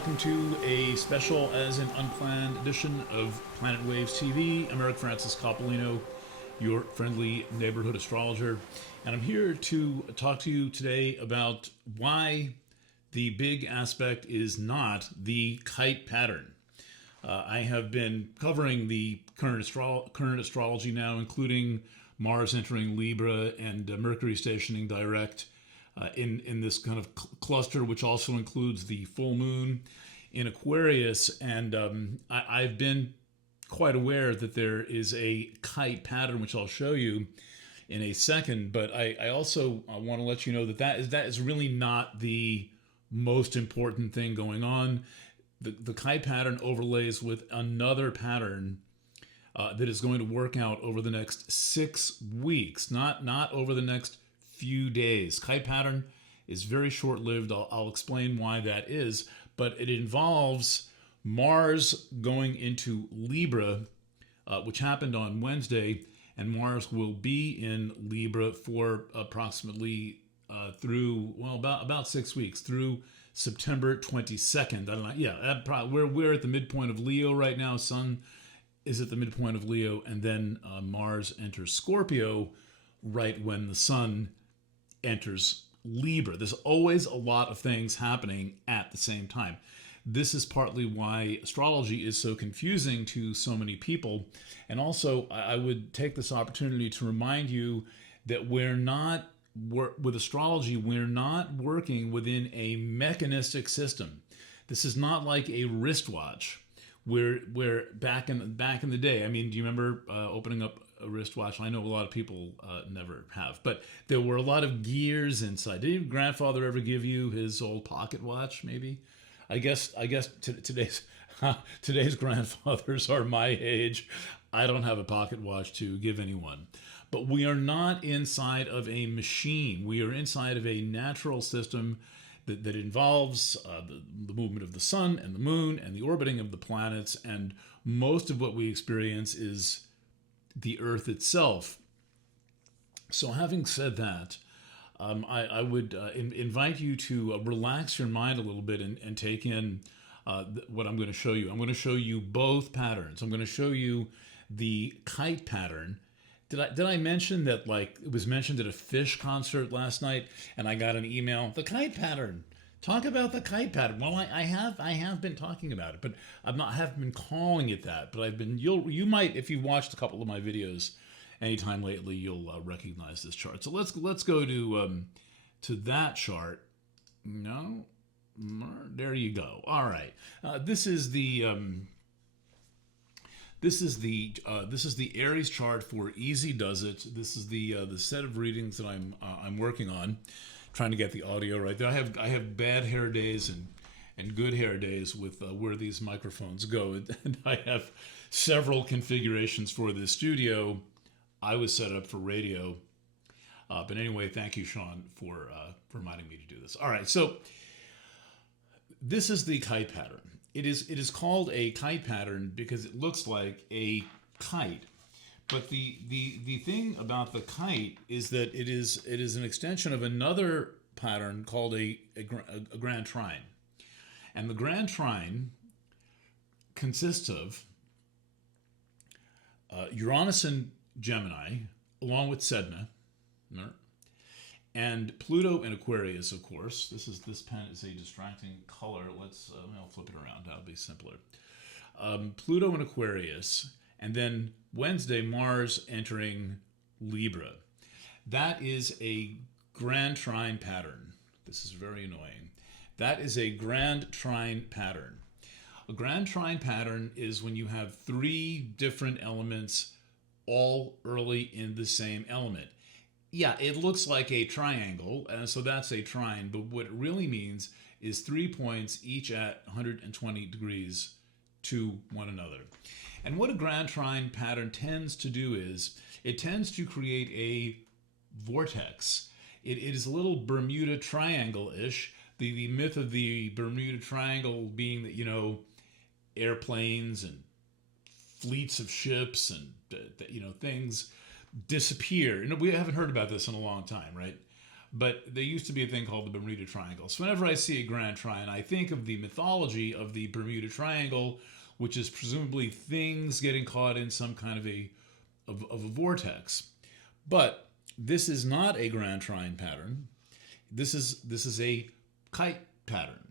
welcome to a special as an unplanned edition of Planet Waves TV. I'm Eric Francis Coppolino, your friendly neighborhood astrologer, and I'm here to talk to you today about why the big aspect is not the kite pattern. I have been covering the current astrology now, including Mars entering Libra and Mercury stationing direct in this kind of cluster, which also includes the full moon in Aquarius. And I've been quite aware that there is a kite pattern, which I'll show you in a second. But I also want to let you know that that is really not the most important thing going on. The kite pattern overlays with another pattern that is going to work out over the next 6 weeks, not over the next few days. Kite pattern is very short-lived. I'll explain why that is, but it involves Mars going into Libra, which happened on Wednesday, and Mars will be in Libra for approximately through about 6 weeks, through September 22nd. I don't know. Yeah, we're at the midpoint of Leo right now. Sun is at the midpoint of Leo, and then Mars enters Scorpio right when the Sun enters Libra. There's always a lot of things happening at the same time. This is partly why astrology is so confusing to so many people. And also, I would take this opportunity to remind you that with astrology, we're not working within a mechanistic system. This is not like a wristwatch. We're back in the day. I mean, do you remember opening up a wristwatch? I know a lot of people never have, but there were a lot of gears inside. Did your grandfather ever give you his old pocket watch? Maybe. I guess today's today's grandfathers are my age. I don't have a pocket watch to give anyone. But we are not inside of a machine. We are inside of a natural system that involves the movement of the sun and the moon and the orbiting of the planets, and most of what we experience is the Earth itself. So having said that, I would invite you to relax your mind a little bit and take in what I'm going to show you. I'm going to show you both patterns. I'm going to show you the kite pattern. Did I mention that, like, it was mentioned at a Fish concert last night, and I got an email, the kite pattern. Talk about the kite pattern. Well, I have been talking about it, but I haven't been calling it that. But you might, if you've watched a couple of my videos anytime lately, you'll recognize this chart. So let's go to that chart. No, there you go. All right, this is the Aries chart for Easy Does It. This is the set of readings that I'm working on, trying to get the audio right there. I have bad hair days and good hair days with where these microphones go, and I have several configurations for this studio. I was set up for radio, but anyway, thank you, Sean, for reminding me to do this. All right, so this is the kite pattern. It is called a kite pattern because it looks like a kite. But the thing about the kite is that it is an extension of another pattern called a grand trine. And the grand trine consists of Uranus and Gemini, along with Sedna, and Pluto and Aquarius, of course. This pen is a distracting color. I'll flip it around. That'll be simpler. Pluto and Aquarius, and then Wednesday, Mars entering Libra. That is a grand trine pattern. This is very annoying. That is a grand trine pattern. A grand trine pattern is when you have 3 different elements all early in the same element. Yeah, it looks like a triangle, and so that's a trine, but what it really means is 3 points, each at 120 degrees to one another. And what a grand trine pattern tends to do is it tends to create a vortex. It is a little Bermuda Triangle-ish. The myth of the Bermuda Triangle being that, airplanes and fleets of ships and, things disappear. We haven't heard about this in a long time, right? but there used to be a thing called the Bermuda Triangle. So whenever I see a grand trine, I think of the mythology of the Bermuda Triangle, which is presumably things getting caught in some kind of a vortex. But this is not a grand trine pattern. This is a kite pattern.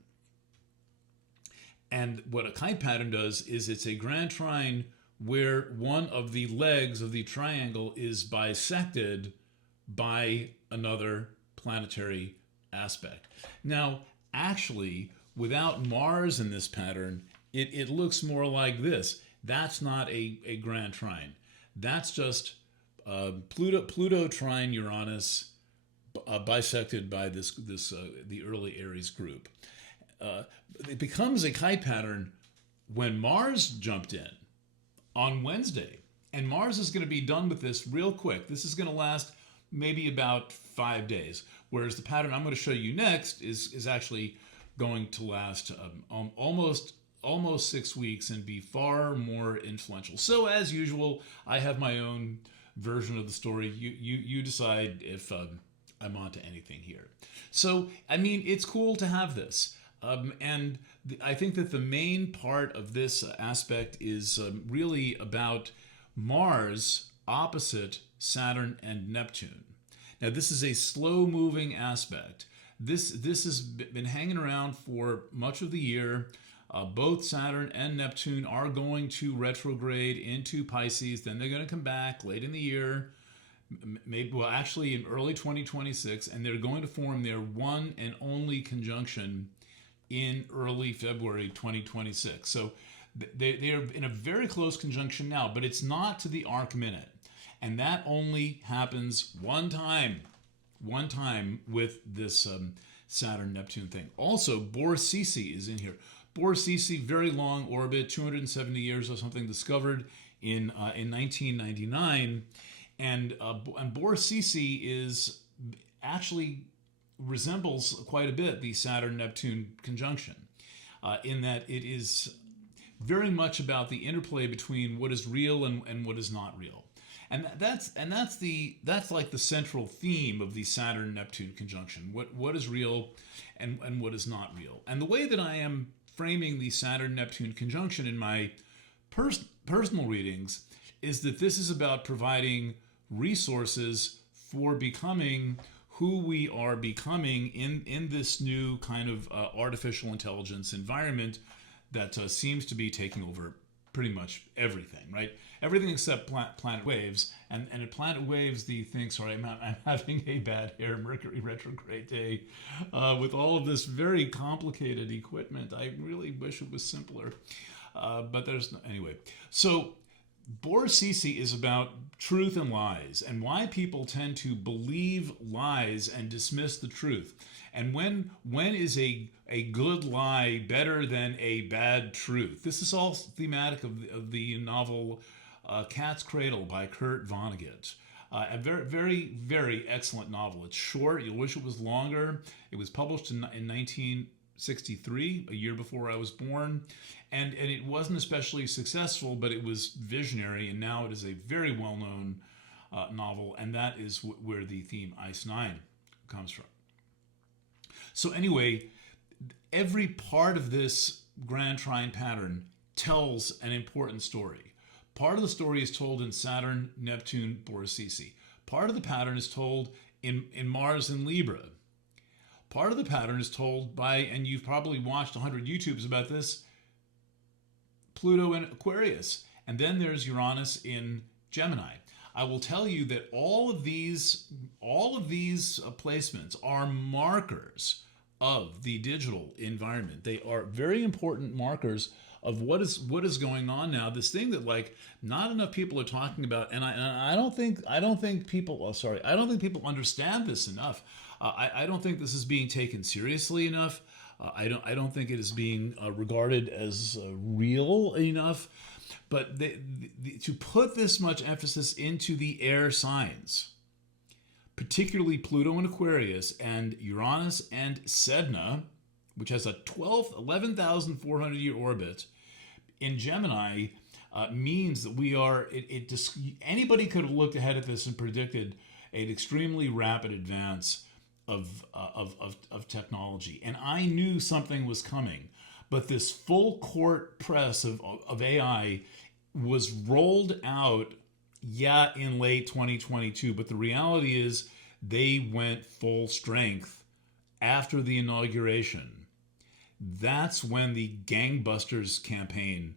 And what a kite pattern does is it's a grand trine where one of the legs of the triangle is bisected by another planetary aspect. Now, actually, without Mars in this pattern, it looks more like this. That's not a grand trine. That's just Pluto trine Uranus bisected by the early Aries group. It becomes a kite pattern when Mars jumped in on Wednesday. And Mars is going to be done with this real quick. This is going to last maybe about 5 days. Whereas the pattern I'm going to show you next is actually going to last almost 6 weeks and be far more influential. So as usual, I have my own version of the story. You decide if I'm onto anything here. So, I mean, it's cool to have this. I think that the main part of this aspect is really about Mars opposite Saturn and Neptune. Now, this is a slow-moving aspect. This has been hanging around for much of the year. Both Saturn and Neptune are going to retrograde into Pisces. Then they're going to come back late in the year, maybe actually in early 2026, and they're going to form their one and only conjunction in early February 2026. So they're in a very close conjunction now, but it's not to the arc minute. And that only happens one time with this Saturn-Neptune thing. Also, Boris-Cece is in here. Boris-Cece, very long orbit, 270 years or something, discovered in 1999. And Boris-Cece is actually resembles quite a bit the Saturn-Neptune conjunction in that it is very much about the interplay between what is real and what is not real. And that's like the central theme of the Saturn-Neptune conjunction. What is real and what is not real. And the way that I am framing the Saturn-Neptune conjunction in my personal readings is that this is about providing resources for becoming who we are becoming in this new kind of artificial intelligence environment that seems to be taking over pretty much everything, right? Everything except planet waves. And at planet waves, the thing, sorry, I'm having a bad hair Mercury retrograde day with all of this very complicated equipment. I really wish it was simpler. But there's, anyway. So Boris-Cece is about truth and lies and why people tend to believe lies and dismiss the truth. And when is a good lie better than a bad truth? This is all thematic of the novel Cat's Cradle by Kurt Vonnegut. A very, very, very excellent novel. It's short. You'll wish it was longer. It was published in 1963, a year before I was born. And it wasn't especially successful, but it was visionary, and now it is a very well-known novel, and that is where the theme Ice Nine comes from. So anyway, every part of this grand trine pattern tells an important story. Part of the story is told in Saturn, Neptune, Boris-Cece. Part of the pattern is told in Mars and Libra. Part of the pattern is told by, and you've probably watched 100 YouTubes about this, Pluto in Aquarius. And then there's Uranus in Gemini. I will tell you that all of these placements are markers of the digital environment. They are very important markers of what is going on now. This thing that like not enough people are talking about, and I don't think people understand this enough. I don't think this is being taken seriously enough. I don't think it is being regarded as real enough. But to put this much emphasis into the air signs, particularly Pluto in Aquarius and Uranus and Sedna, which has a 11,400 year orbit in Gemini, means that we are. Anybody could have looked ahead at this and predicted an extremely rapid advance of technology, and I knew something was coming. But this full court press of AI was rolled out, yeah, in late 2022. But the reality is, they went full strength after the inauguration. That's when the Gangbusters campaign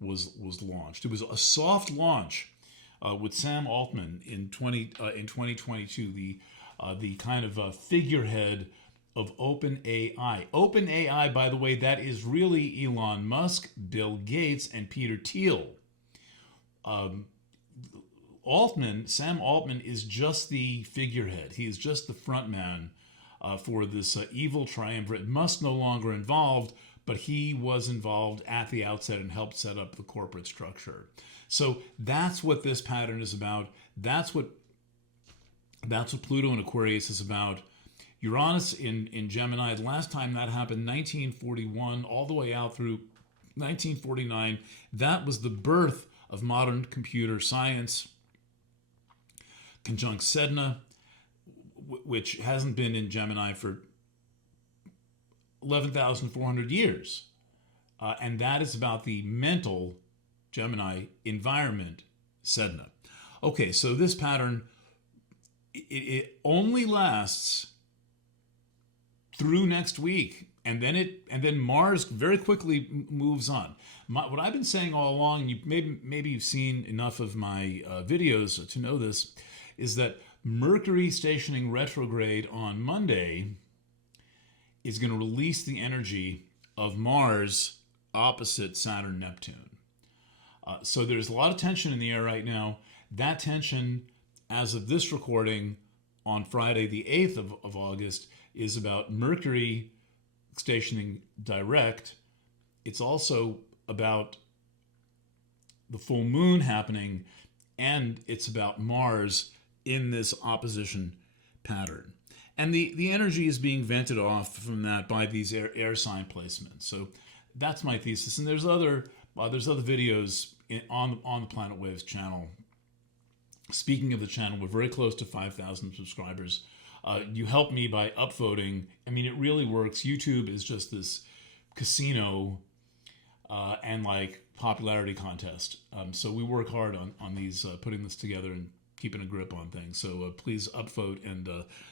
was launched. It was a soft launch with Sam Altman in 2022, the kind of figurehead of OpenAI. OpenAI, by the way, that is really Elon Musk, Bill Gates, and Peter Thiel. Sam Altman is just the figurehead. He is just the front man for this evil triumvirate. Musk no longer involved, but he was involved at the outset and helped set up the corporate structure. So that's what this pattern is about. That's what Pluto in Aquarius is about. Uranus in Gemini, the last time that happened, 1941, all the way out through 1949. That was the birth of modern computer science. Conjunct Sedna, which hasn't been in Gemini for 11,400 years. And that is about the mental Gemini environment, Sedna. Okay, so this pattern, it only lasts through next week, and then Mars very quickly moves on. What I've been saying all along, maybe you've seen enough of my videos to know this, is that Mercury stationing retrograde on Monday is going to release the energy of Mars opposite Saturn Neptune. So there's a lot of tension in the air right now. That tension, as of this recording on Friday the 8th of August, is about Mercury stationing direct. It's also about the full moon happening, and it's about Mars in this opposition pattern. And the energy is being vented off from that by these air sign placements. So that's my thesis. And there's other videos on the Planet Waves channel. Speaking of the channel, we're very close to 5,000 subscribers. You help me by upvoting. I mean, it really works. YouTube is just this casino and like popularity contest. So we work hard on these, putting this together and keeping a grip on things. So please upvote and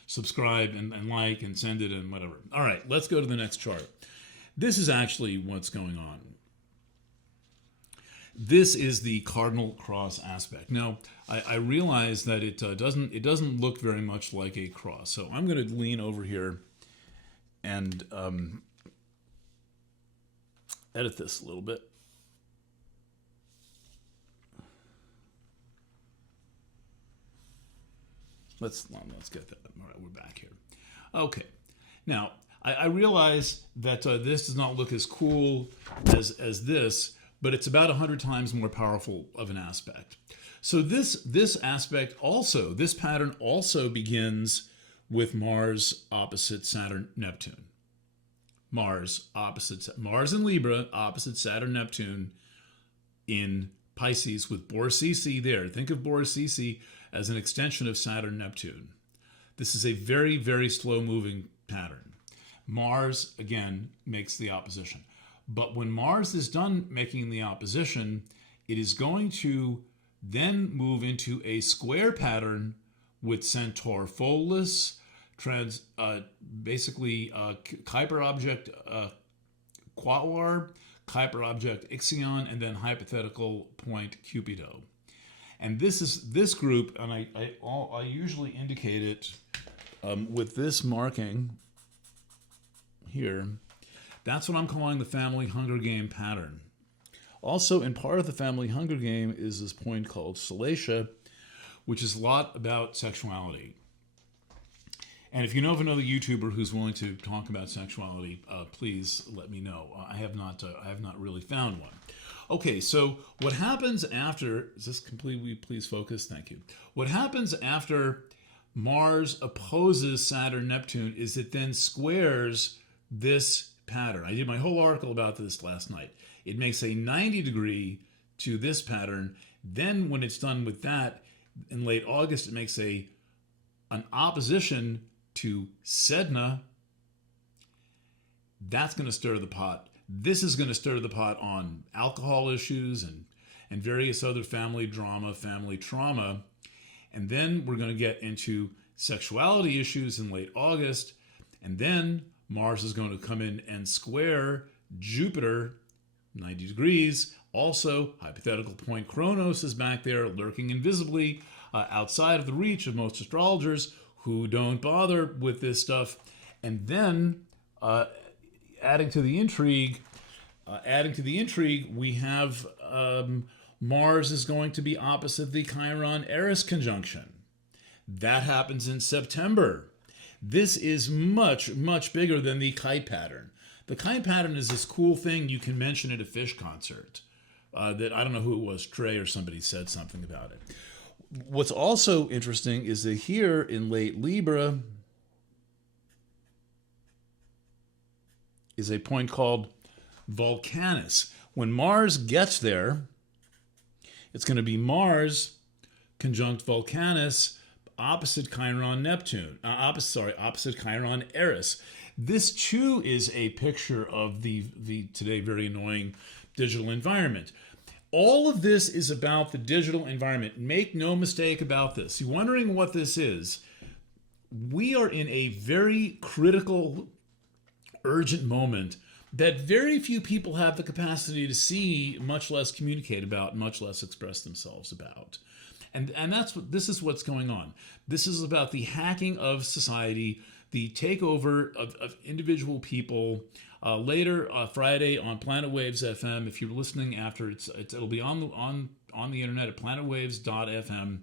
subscribe and like and send it and whatever. All right, let's go to the next chart. This is actually what's going on. This is the cardinal cross aspect. Now, I realize that it doesn't look very much like a cross. So I'm going to lean over here and edit this a little bit. Let's get that. All right, we're back here. Okay. Now, I realize that this does not look as cool as this, but it's about 100 times more powerful of an aspect. So this aspect also, this pattern also begins with Mars opposite Saturn Neptune. Mars in Libra opposite Saturn Neptune in Pisces with Boris-Cc there. Think of Boris-Cc as an extension of Saturn Neptune. This is a very, very slow moving pattern. Mars, again, makes the opposition. But when Mars is done making the opposition, it is going to then move into a square pattern with Centaur Pholus, Kuiper object Quaoar, Kuiper object Ixion, and then hypothetical point Cupido. And this group, and I usually indicate it with this marking here. That's what I'm calling the family Hunger Game pattern. Also, in part of the family Hunger Game is this point called Salacia, which is a lot about sexuality. And if you know of another YouTuber who's willing to talk about sexuality, please let me know. I have not really found one. Okay, so what happens after, is this completely, please focus, thank you. What happens after Mars opposes Saturn Neptune is it then squares this pattern. I did my whole article about this last night. It makes a 90 degree to this pattern. Then when it's done with that, in late August, it makes an opposition to Sedna, that's going to stir the pot. This is going to stir the pot on alcohol issues and various other family drama, family trauma. And then we're going to get into sexuality issues in late August. And then Mars is going to come in and square Jupiter 90 degrees. Also, hypothetical point Kronos is back there lurking invisibly outside of the reach of most astrologers who don't bother with this stuff. And then adding to the intrigue, we have Mars is going to be opposite the Chiron-Eris conjunction. That happens in September. This is much, much bigger than the Kite pattern. The Kite pattern is this cool thing you can mention at a Fish concert. That I don't know who it was, Trey or somebody said something about it. What's also interesting is that here in late Libra is a point called Vulcanus. When Mars gets there, it's going to be Mars conjunct Vulcanus opposite Chiron-Neptune. Opposite Chiron-Eris. This too is a picture of the today very annoying digital environment. All of this is about the digital environment. Make no mistake about this. You're wondering what this is. We are in a very critical, urgent moment that very few people have the capacity to see, much less communicate about, much less express themselves about. And this is what's going on. This is about the hacking of society, the takeover of individual people. Later Friday on Planet Waves FM. If you're listening after, it'll be on the internet at planetwaves.fm.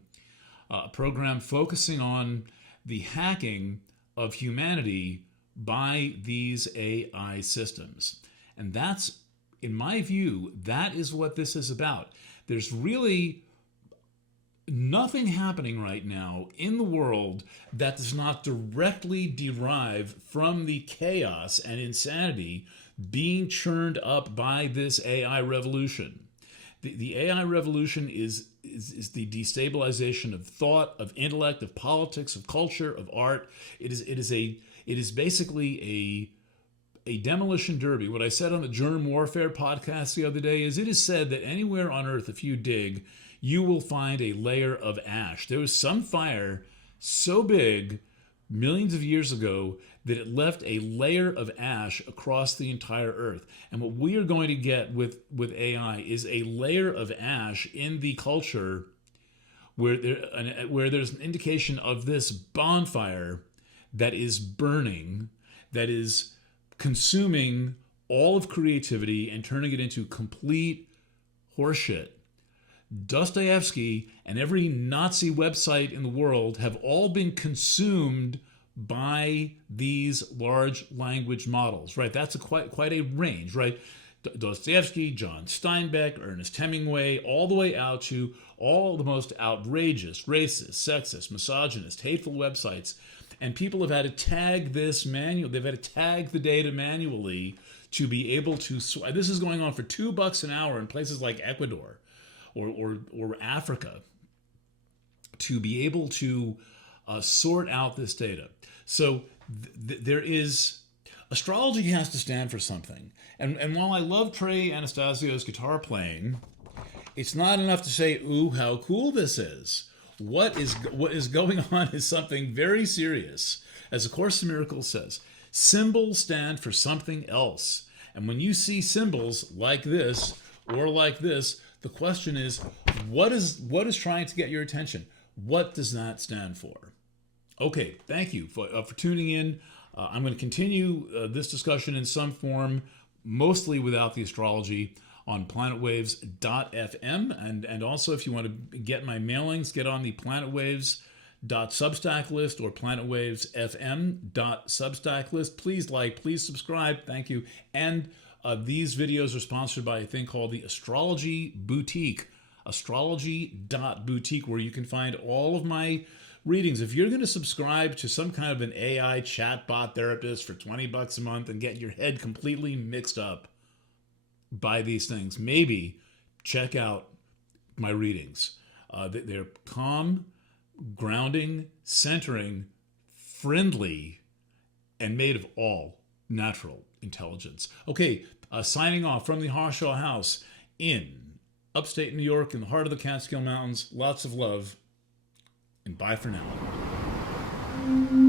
A program focusing on the hacking of humanity by these AI systems. And that's, in my view, that is what this is about. There's really nothing happening right now in the world that does not directly derive from the chaos and insanity being churned up by this AI revolution. The AI revolution is the destabilization of thought, of intellect, of politics, of culture, of art. It is basically a demolition derby. What I said on the Germ Warfare podcast the other day is it is said that anywhere on Earth, if you dig, you will find a layer of ash. There was some fire so big millions of years ago that it left a layer of ash across the entire Earth. And what we are going to get with AI is a layer of ash in the culture where there's an indication of this bonfire that is burning, that is consuming all of creativity and turning it into complete horseshit. Dostoevsky and every Nazi website in the world have all been consumed by these large language models, right? That's quite a range, right? Dostoevsky, John Steinbeck, Ernest Hemingway, all the way out to all the most outrageous, racist, sexist, misogynist, hateful websites. And people have had to tag this manual. They've had to tag the data manually to be able to. This is going on for $2 an hour in places like Ecuador or Africa to be able to sort out this data. So there is, astrology has to stand for something. And while I love Trey Anastasio's guitar playing, it's not enough to say, ooh, how cool this is. What is going on is something very serious. As A Course in Miracles says, symbols stand for something else. And when you see symbols like this or like this, the question is, what is trying to get your attention? What does that stand for? Okay, thank you for tuning in. I'm going to continue this discussion in some form, mostly without the astrology, on planetwaves.fm. And also, if you want to get my mailings, get on the planetwaves.substack list or planetwavesfm.substack list. Please like, please subscribe. Thank you. And these videos are sponsored by a thing called the Astrology Boutique, astrology.boutique, where you can find all of my readings. If you're going to subscribe to some kind of an AI chatbot therapist for $20 a month and get your head completely mixed up by these things, maybe check out my readings. They're calm, grounding, centering, friendly, and made of all natural intelligence. Okay, signing off from the Harshaw House in upstate New York in the heart of the Catskill Mountains. Lots of love, and bye for now.